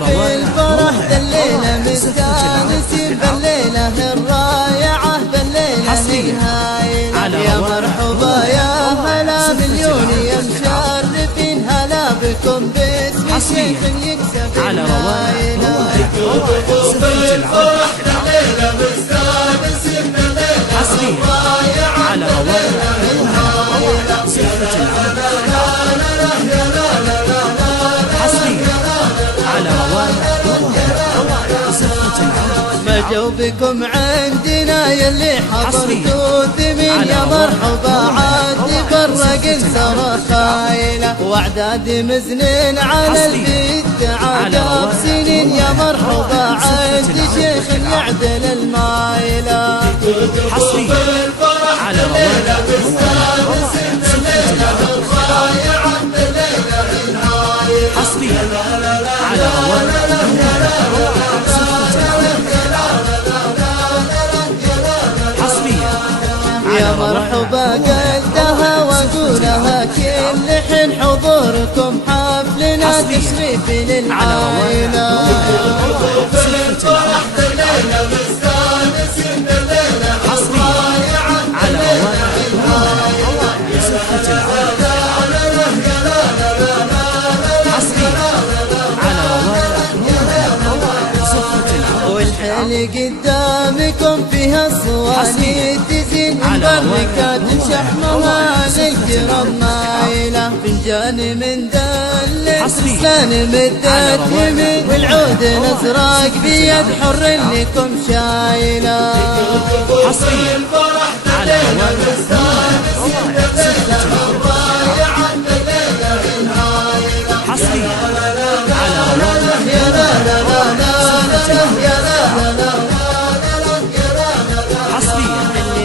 في الفرح بالليلة مستانسين بالليلة الرائعة بالليلة الهايلة يا مرحبا يا هلا مليون يا مشرفين هلا بكم باسم شيخ يكسب النايلة في الفرح بالليلة مستانسين بالليلة الرائعة بالليلة الهايلة مجوبكم عندنا يلي حضرتوا ثمين يا مرحبا عاد فرق سرى خايلة واعداد مزنين على البيت عقب سنين يا مرحبا عاد شيخ يعدل المايلة حصري على الليلة مستانسين بالليلة الرائعة بالليلة الهايلة حصري على يا مرحبا قدها واقولها كل حين حضوركم حفلنا تشريف للعائلة فرح بالليلة مستانسين بالليلة الرائعة بالليلة الهايلة والحيل قدامكم فيها الصواني تزين مبركات شحمها للكرم مايلة فنجان من دل فستان مدت يمين والعود الازرق بيد حر لكم شايلة حصري الفرح بالليلة مستانسين بالليلة الرائعة بالليلة الهايلة حصري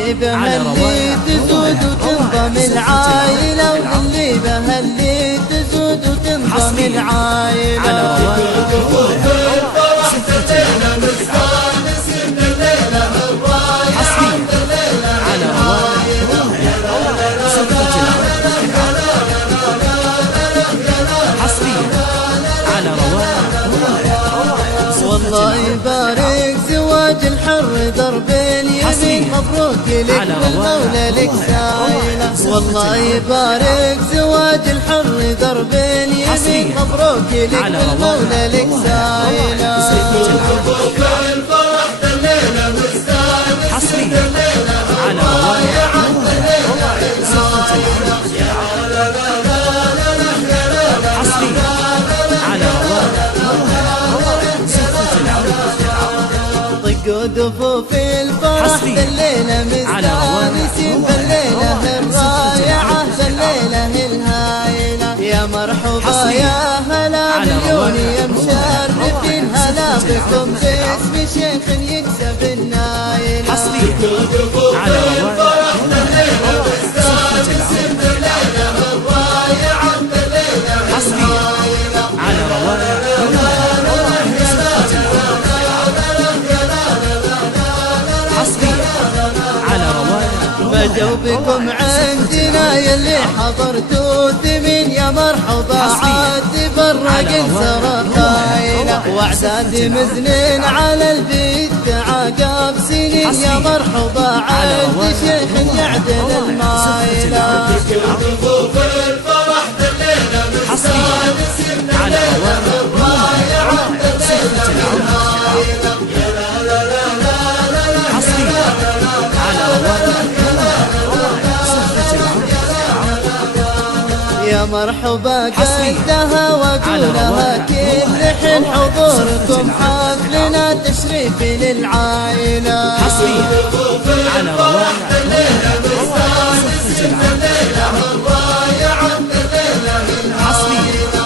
اللي بها اللي تزود وتنضم العائلة واللي بها اللي تزود وتنضم العائلة والله يبارك زواج الحر درب اليمين مبروك لك والمولى لك سايلة والله يبارك زواج الحر درب اليمين مبروك لك والمولى لك سايلة الفرح بالليلة مستانسين بالليلة الرائعة بالليلة الهايلة طقوا دفوف الفرح بالليلة مستانسين بالليلة الرائعة بالليلة الهايلة يا مرحبا يا هلا مليون يا مشرفين هلا بكم باسم شيخ يكسب النايلة على الفرح بالليلة مستانسين بالليلة الرائعة بالليلة الهايلة على مجوبكم عندنا يلي حضرتوا ثمين يا مرحبا عاد فرق سرى خايلة واعداد مزنين على البيت عقب سنين يا مرحبا عاد شيخ يعدل المايلة في الفرح بالليلة مستانسين بالليلة الرائعة بالليلة الهايلة يا مرحبا قدها واقولها كل حين حضوركم حفلنا تشريف للعائلة على الفرح بالليلة مستانسين بالليلة الرائعة بالليلة الهايلة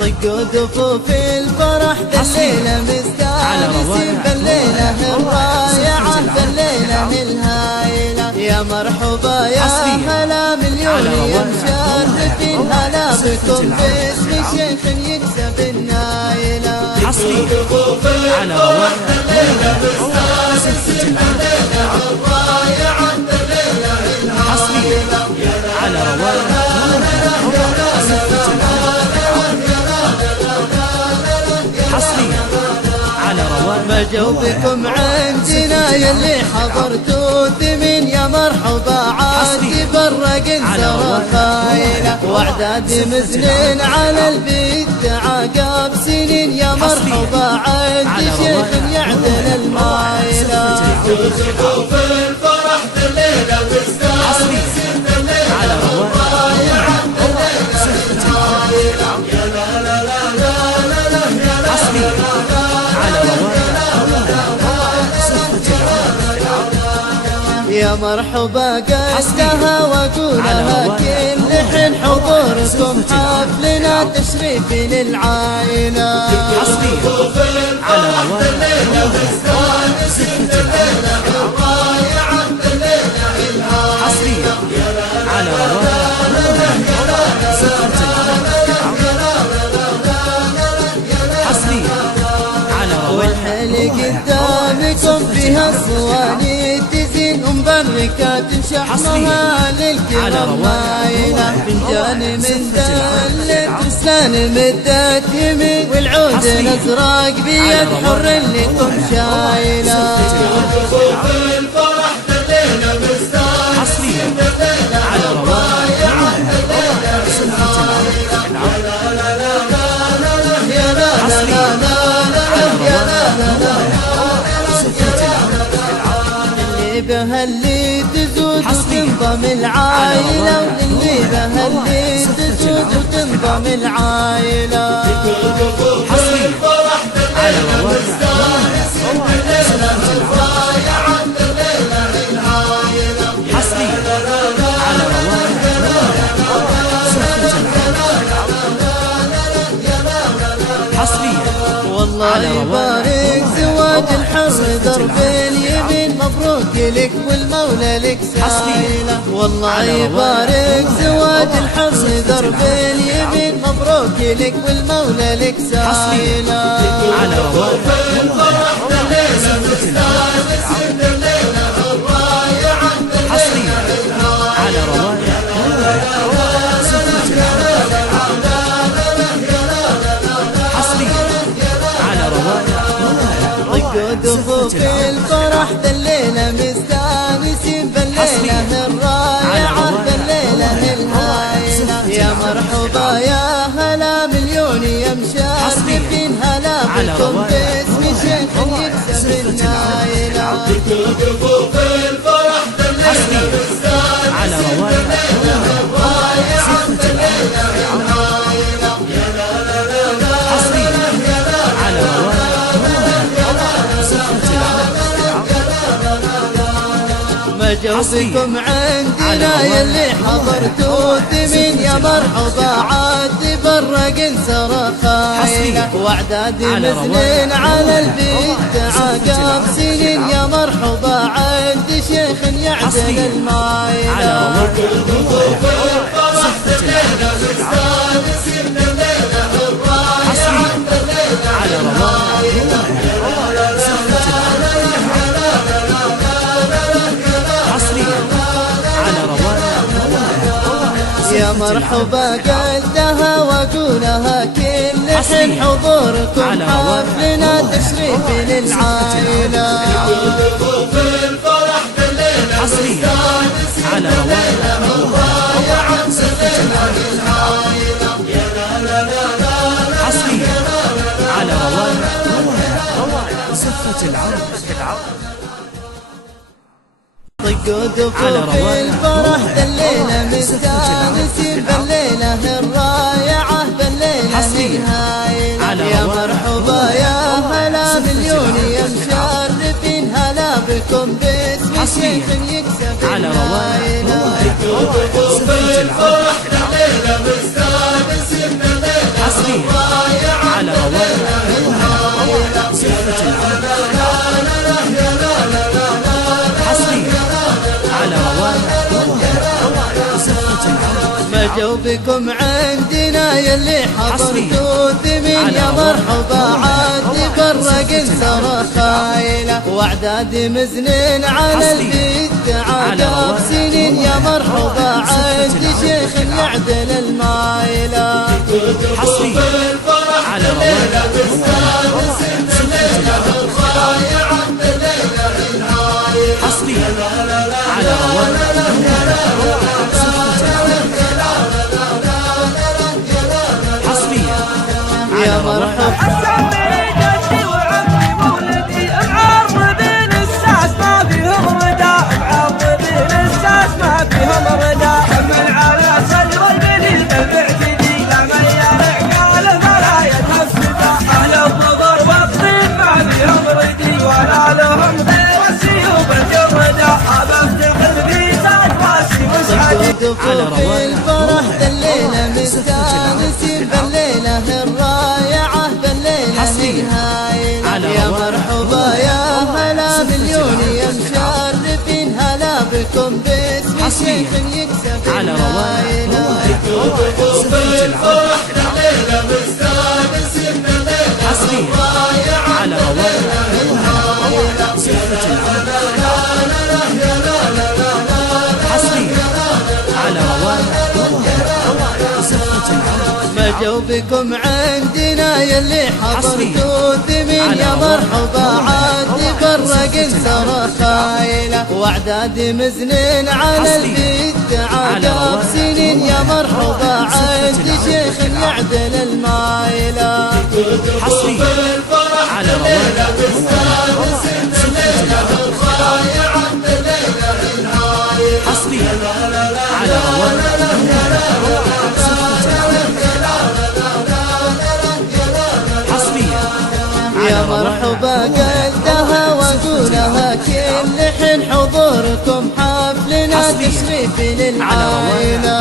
طقوا دفوف الفرح بالليلة مستانسين بالليلة الرائعة بالليلة الهايلة يا مرحبا يا هلا مليون يا مشرفين هلا بكم باسم شيخ يكسب النايلة على الليلة مستانسين بالليلة الرائعة بالليلة الهايلة على ما جوبكم عندنا يلي حضرتوا ثمين يا مرحبا عاد تفرق انسر خايلة واعداد مزنين على البيت عقاب سنين يا مرحبا عاد شيخ يعدل المايلة ترزقوا في الفرح الليلة مستانسين على روايع يا لا لا لا لا لا يا لا على يا مرحبا قدها واقولها كل حين حضوركم حفلنا تشريف للعائلة على الليلة مستانسين الليلة الرايعة الليلة الهايلة يا لا على والحل قدامكم فيها الصواني تزين مبركات شحمها للكرام مايلة فنجان من دلة وسلان مدت يمين والعود الازرق بيد حر لكم شايلة في الفرح الليلة مستانسين الليلة على روايع الليلة بها اللي تزود وتنضم العائلة واللي بها اللي تزود وتنضم العائلة حصري على مستانسين الليلة الرايعة الليلة الهايلة حصري على حصري والله يبارك زواج الحر ضرب اليمين مبروك لك والمولى لك سايلة والله يبارك زواج الحر ضرب اليمين مبروك لك والمولى لك سايلة على في الفرح الليلة مستانسين الليلة الرايعة حصري على روايع ضفوا في الفرح الليلة مستانسين بالليلة الرايعة بالليلة الهايلة يا مرحبا يا هلا مليون يا مشرفين هلا بكم باسم شيخ يكسب النايلة ضفوا في الفرح الليلة مستانسين بالليلة الرايعة بالليلة الهايلة يا لا لا لا لا على ما جوبكم عندنا يلي حضرتوا ثمين يا مرحبا عاد تفرق انسر خايلة واعداد مزنين على البيت عقاب سنين يا مرحبا عاد شيخ يعدل المايلة يا مرحبا قدها واقولها كل حين حضوركم حفلنا تشريف للعائلة في الفرح بالليلة مستانسين على الليلة الرايعة الليلة الهايلة يا لا لا لا حصري على روايع صفة العرب طقوا دفوا في الفرح الليلة مستانسين بالليلة الرايعة بالليلة الهايلة يا مرحبا يا هلا مليون يا مشرفين هلا بكم باسم شيخ يكسب النايلة في الفرح الليلة مستانسين بالليلة الرايعة على روايع صفة ما جوبكم عندنا يلي حضرتوا ثمين يا مرحبا عاد تفرق انسر خايلة واعداد مزنين على البيت عقاب سنين يا مرحبا عاد شيخ يعدل المايلة حصري على روايع بكم باسم شيخ يكسب على النايلة. صفة الفرح الليلة مستانسين الليلة حصريا على صفة حصريا على صفة مجوبكم عندنا يلي حضرتوا ثمين يا مرحبا عاد تفرق انسرى خايلة واعداد مزنين على البيت عقب سنين يا مرحبا عند شيخ يعدل المايلة. حصريا على حصريا على يا مرحبا قدها واقولها كل حين حضوركم حفلنا تشريف للعائلة.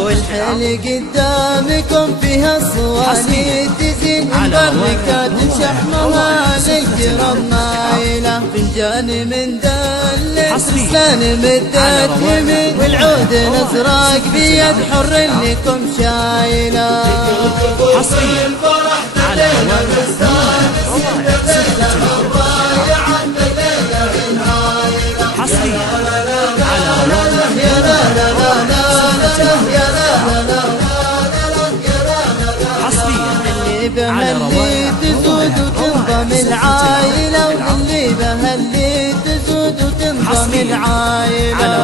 والحيل قدامكم فيها الصواني تزين مبركات شحمها للكرم مايلة. فنجان من دل فستان مدت يمين والعود الازرق بيد حر لكم شايلة. حصريا على حصريا اللي بها اللي تزود وتنضم العائلة واللي بها اللي تزود وتنضم العائلة.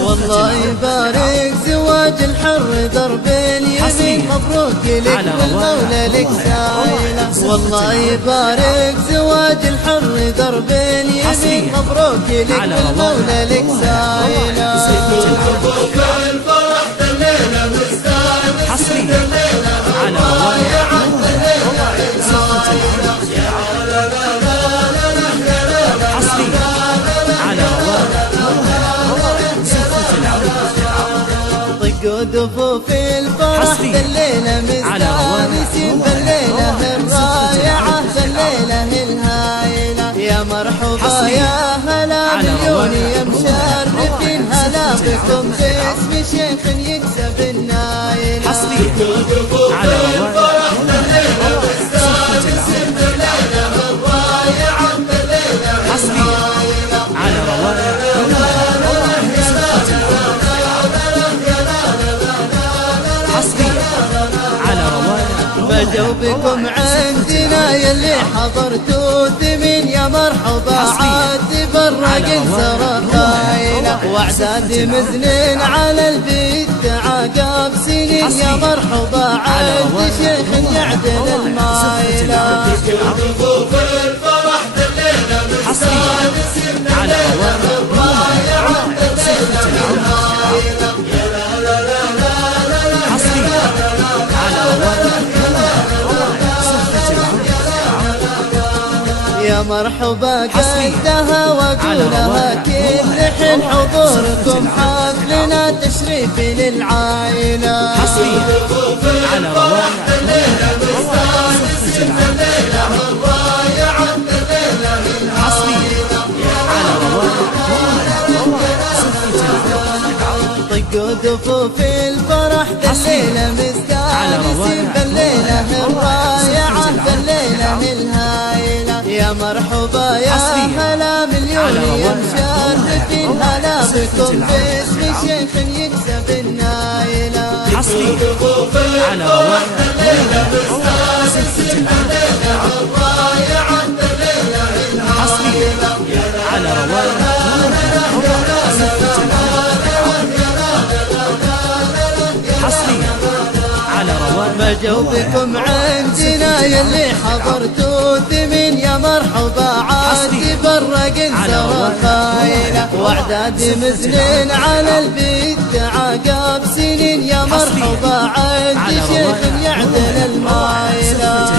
والله يبارك زواج الحر درب اليمين مبروك لك والمولى لك سايلة. والله يبارك زواج الحر درب اليمين مبروك لك والمولى لك سايلة. حصريا على طقوا دفوف الفرح بالليلة مستانسين بالليلة الرائعة بالليلة الهايلة. يا مرحبا يا هلا مليون يا مشرفين هلا بكم باسم شيخ يكسب النايلة. حصريا على مجوبكم عندنا يلي حضرتوا ثمين يا مرحبا عاد تفرق انسرى خايلة واعداد مزنين على البيت عقب سنين يا مرحبا عند شيخ يعدل المايلة. يا مرحبا قدها واقولها كل حين حضوركم حفلنا تشريف للعائلة. حصريا على طقوا دفوف الفرح بالليلة مستانسين بالليلة الرائعة بالليلة الهايلة. يا مرحبا يا هلا مليون يا مشرفين هلا بكم باسم شيخ يكسب النايلة. حصريا على حصريا على اجوا بكم عندنا يلي حضرتوا ثمين يا مرحبا عاد تفرق انسر خايله واعداد مزنين على البيت تعاقب سنين يا مرحبا عاد شيخ يعدل المايله